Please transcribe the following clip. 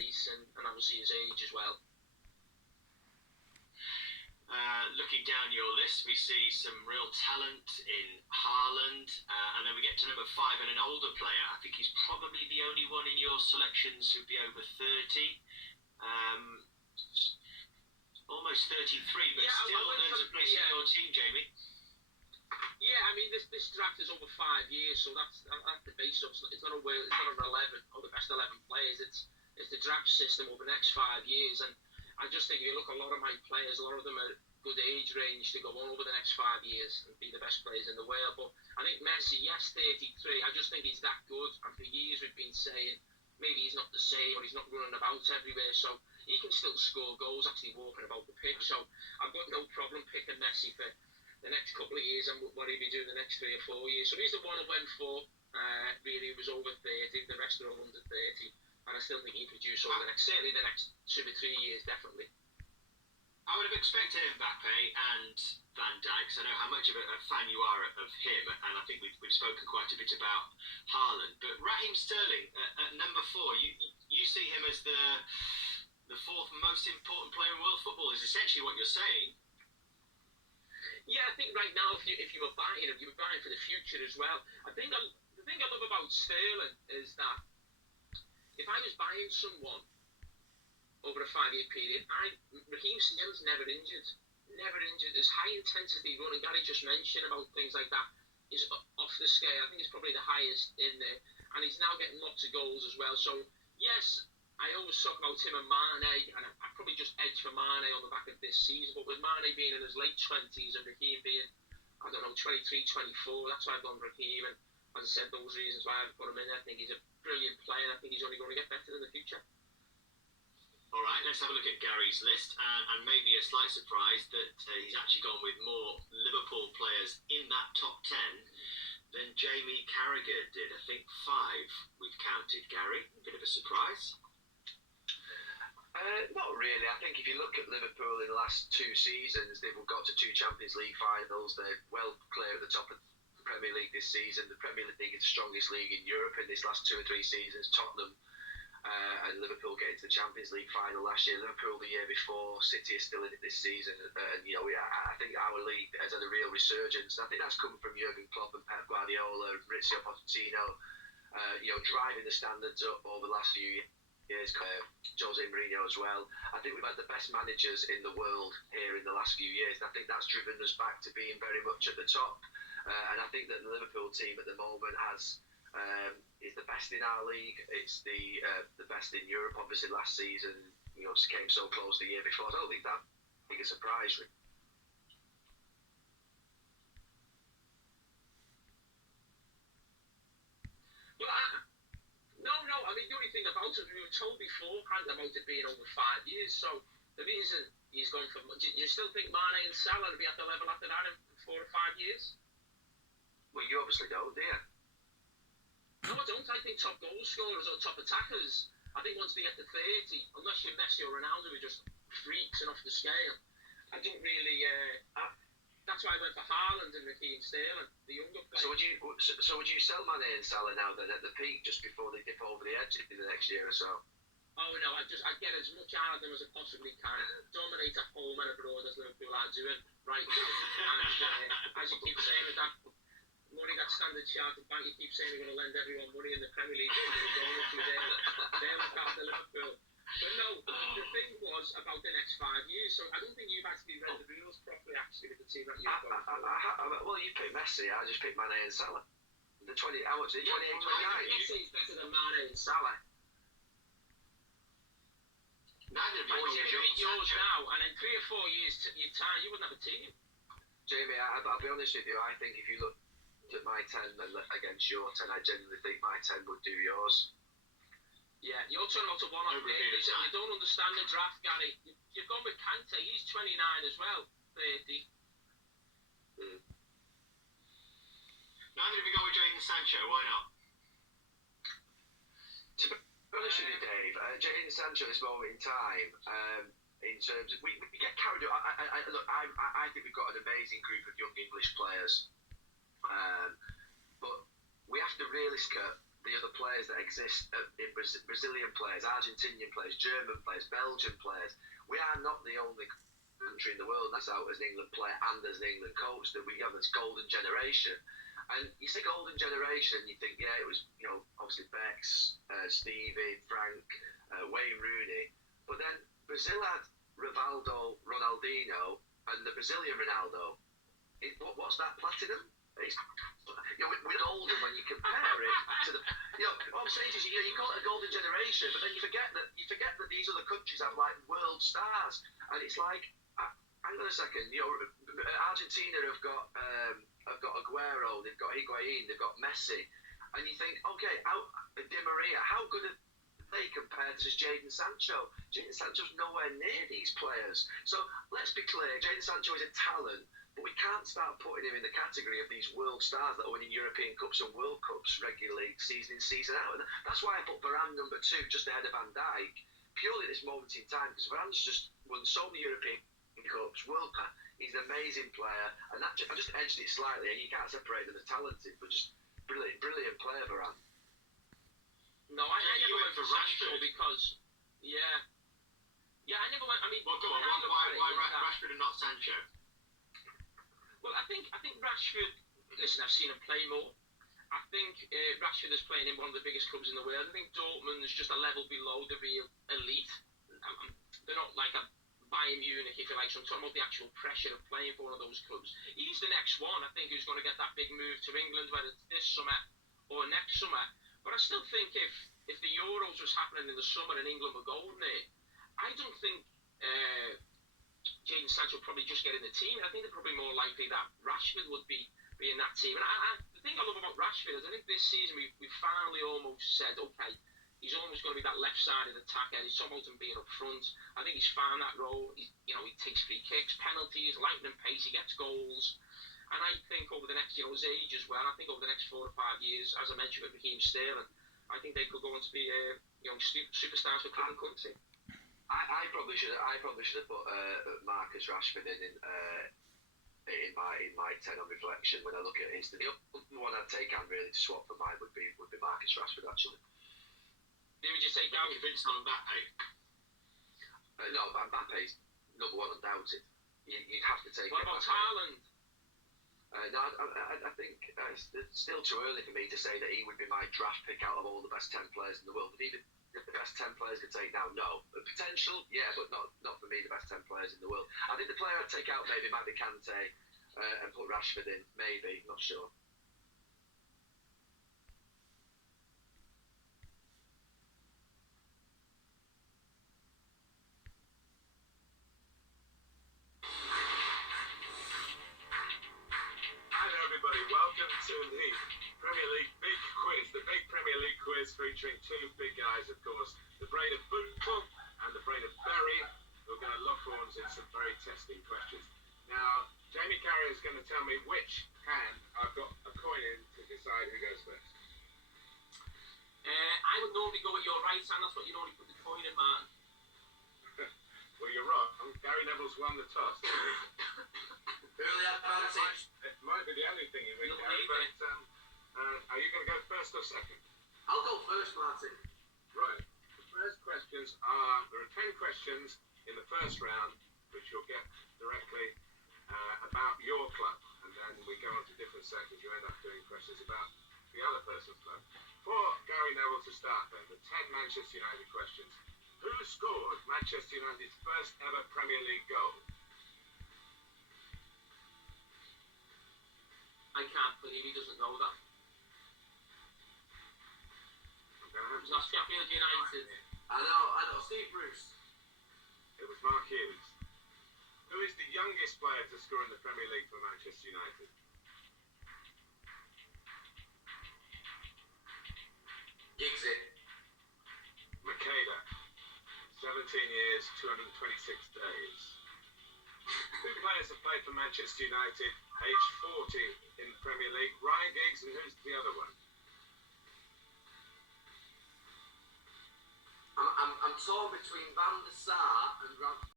pace and obviously his age as well. Looking down your list, we see some real talent in Haaland, and then we get to number 5 and an older player. I think he's probably the only one in your selections who'd be over 30. Almost 33, but yeah, still earns a place in your team, Jamie. Yeah, I mean, this draft is over 5 years, so that's the base of it. It's not over 11 or the best 11 players. It's the draft system over the next 5 years, and I just think if you look at a lot of my players, a lot of them are good age range to go on over the next 5 years and be the best players in the world. But I think Messi, yes, 33. I just think he's that good. And for years we've been saying maybe he's not the same or he's not running about everywhere. So he can still score goals actually walking about the pitch. So I've got no problem picking Messi for the next couple of years and what he'll be doing the next 3 or 4 years. So he's the one I went for. Really, he was over 30. The rest are under 30. And I still think he'll produce over certainly the next 2 or 3 years, definitely. I would have expected Mbappe and Van Dijk, because I know how much of a fan you are of him, and I think we've spoken quite a bit about Haaland. But Raheem Sterling at number 4, you see him as the 4th most important player in world football, is essentially what you're saying. Yeah, I think right now, if you were buying him, you were buying for the future as well. I think the thing I love about Sterling is that if I was buying someone over a 5-year period, Raheem Sterling's never injured. His high intensity running, Gary just mentioned about things like that, is off the scale. I think it's probably the highest in there. And he's now getting lots of goals as well. So, yes, I always talk about him and Mane, and I probably just edge for Mane on the back of this season. But with Mane being in his late 20s and Raheem being, 23, 24, that's why I've gone Raheem. And as I said, those reasons why I've put him in. I think he's a brilliant player. I think he's only going to get better in the future. All right, let's have a look at Gary's list, and maybe a slight surprise that he's actually gone with more Liverpool players in that top 10 than Jamie Carragher did. I think 5 we've counted, Gary. A bit of a surprise. Not really. I think if you look at Liverpool in the last 2 seasons, they've got to 2 Champions League finals. They're well clear at the top of the Premier League this season. The Premier League is the strongest league in Europe in this last 2 or 3 seasons. Tottenham and Liverpool getting to the Champions League final last year. Liverpool the year before. City is still in it this season. And I think our league has had a real resurgence. And I think that's come from Jurgen Klopp and Pep Guardiola, Maurizio Pochettino, driving the standards up over the last few years. Jose Mourinho as well. I think we've had the best managers in the world here in the last few years. And I think that's driven us back to being very much at the top. And I think that the Liverpool team at the moment is the best in our league. It's the best in Europe. Obviously, last season, came so close the year before. I don't think that big a surprise. Well, no. I mean, the only thing about it, we were told beforehand about it being over 5 years. So the reason he's gone for, do you still think Mane and Salah will be at the level after that in 4 or 5 years? Well, you obviously don't, do you? No, I don't. I think top goal scorers or top attackers, I think once they get to 30, unless you're Messi or Ronaldo, who are just freaks and off the scale, I don't really. That's why I went for Haaland and Raheem Sterling, the younger players. So would you sell Mane and Salah now then at the peak, just before they dip over the edge in the next year or so? Oh no, I'd get as much out of them as I possibly can. Dominate at home and abroad as Liverpool are doing right now. And as you keep saying with that money that Standard Chartered Bank, you keep saying they're going to lend everyone money in the Premier League. They'll look after Liverpool. But no, the thing was about the next 5 years. So I don't think you've actually read the rules properly, actually, with the team that you've got. Well, you picked Messi. I just picked Mane and Salah. How much is it? 28, 29? Messi is better than Mane and Salah. Neither of you want to pick yours now, and in 3 or 4 years' time, you wouldn't have a team. Jamie, I'll be honest with you. I think if you look at my 10 against your 10, I genuinely think my 10 would do yours. Yeah, you're turning out to one off there. You don't understand the draft, Gary. You've gone with Kante. He's 29 as well. 30. Neither of you go with Jadon Sancho. Why not? To be honest with you, Dave, Jadon Sancho at this moment in time, in terms of we get carried away. I think we've got an amazing group of young English players. But we have to really look at the other players that exist in Brazilian players, Argentinian players, German players, Belgian players. We are not the only country in the world that's out as an England player and as an England coach that we have this golden generation. And you say golden generation, you think, yeah, it was, obviously Bex, Stevie, Frank, Wayne Rooney. But then Brazil had Rivaldo, Ronaldinho, and the Brazilian Ronaldo. What's that, platinum? It's, we're golden when you compare it to the. What I'm saying is, you call it a golden generation, but then you forget that these other countries have like world stars, and it's like, hang on a second, Argentina have got Aguero, they've got Higuain, they've got Messi, and you think, okay, Di Maria, how good are they compared to Jadon Sancho? Jadon Sancho's nowhere near these players. So let's be clear, Jadon Sancho is a talent. But we can't start putting him in the category of these world stars that are winning European Cups and World Cups regularly, season in, season out. And that's why I put Varane number 2 just ahead of Van Dijk, purely at this moment in time, because Varane's just won so many European Cups, World Cup. He's an amazing player, and I just edged it slightly, and you can't separate them as talented, but just brilliant player, Varane. No, I never went for Sancho because, I never went. I mean, well, go on. Why Rashford and not Sancho? Well, I think Rashford. Listen, I've seen him play more. I think Rashford is playing in one of the biggest clubs in the world. I think Dortmund's just a level below the real elite. They're not like a Bayern Munich, if you like. So I'm talking about the actual pressure of playing for one of those clubs. He's the next one, I think, who's going to get that big move to England, whether it's this summer or next summer. But I still think if the Euros was happening in the summer and England were going there, I don't think Jadon Sancho would probably just get in the team. I think they're probably more likely that Rashford would be in that team. And the thing I love about Rashford is I think this season we finally almost said, okay, he's almost going to be that left-sided attacker. He's talking about him being up front. I think he's found that role. He takes free kicks, penalties, lightning pace. He gets goals. And I think over the next, his age as well, I think over the next 4 or 5 years, as I mentioned with Raheem Sterling, I think they could go on to be superstars for club and country. I probably should have put Marcus Rashford in my 10 on reflection when I look at his. The one I'd take on really to swap for mine would be Marcus Rashford actually. Who would you take out? Convinced on Mbappe? No, Mbappe's number 1 undoubted. You'd have to take. What about Haaland? No, I think it's still too early for me to say that he would be my draft pick out of all the best 10 players in the world. But even if the best 10 players could take now, no. The potential, yeah, but not for me, the best 10 players in the world. I think the player I'd take out maybe might be Kante and put Rashford in, maybe, not sure. Welcome to the Premier League Big Quiz, the big Premier League quiz featuring 2 big guys, of course, the brain of Bootle and the brain of Berry, who are going to lock horns in some very testing questions. Now, Jamie Carragher is going to tell me which hand I've got a coin in to decide who goes first. I would normally go with your right hand, that's what you normally put the coin in, Martin. Well, you're wrong. Gary Neville's won the toss. Early advantage. It might be the only thing you win, Gary, but are you going to go first or second? I'll go first, Martin. Right. The first questions are, there are 10 questions in the first round, which you'll get directly about your club. And then we go on to different sections. You end up doing questions about the other person's club. For Gary Neville to start then, the 10 Manchester United questions. Who scored Manchester United's first ever Premier League goal? I can't believe he doesn't know that. It's not Sheffield United. I know, Steve Bruce. It was Mark Hughes. Who is the youngest player to score in the Premier League for Manchester United? Giggsy. Makeda. 17 years, 226 days. 2 players have played for Manchester United, aged 40 in the Premier League. Ryan Giggs, and who's the other one? I'm torn between Van der Sar and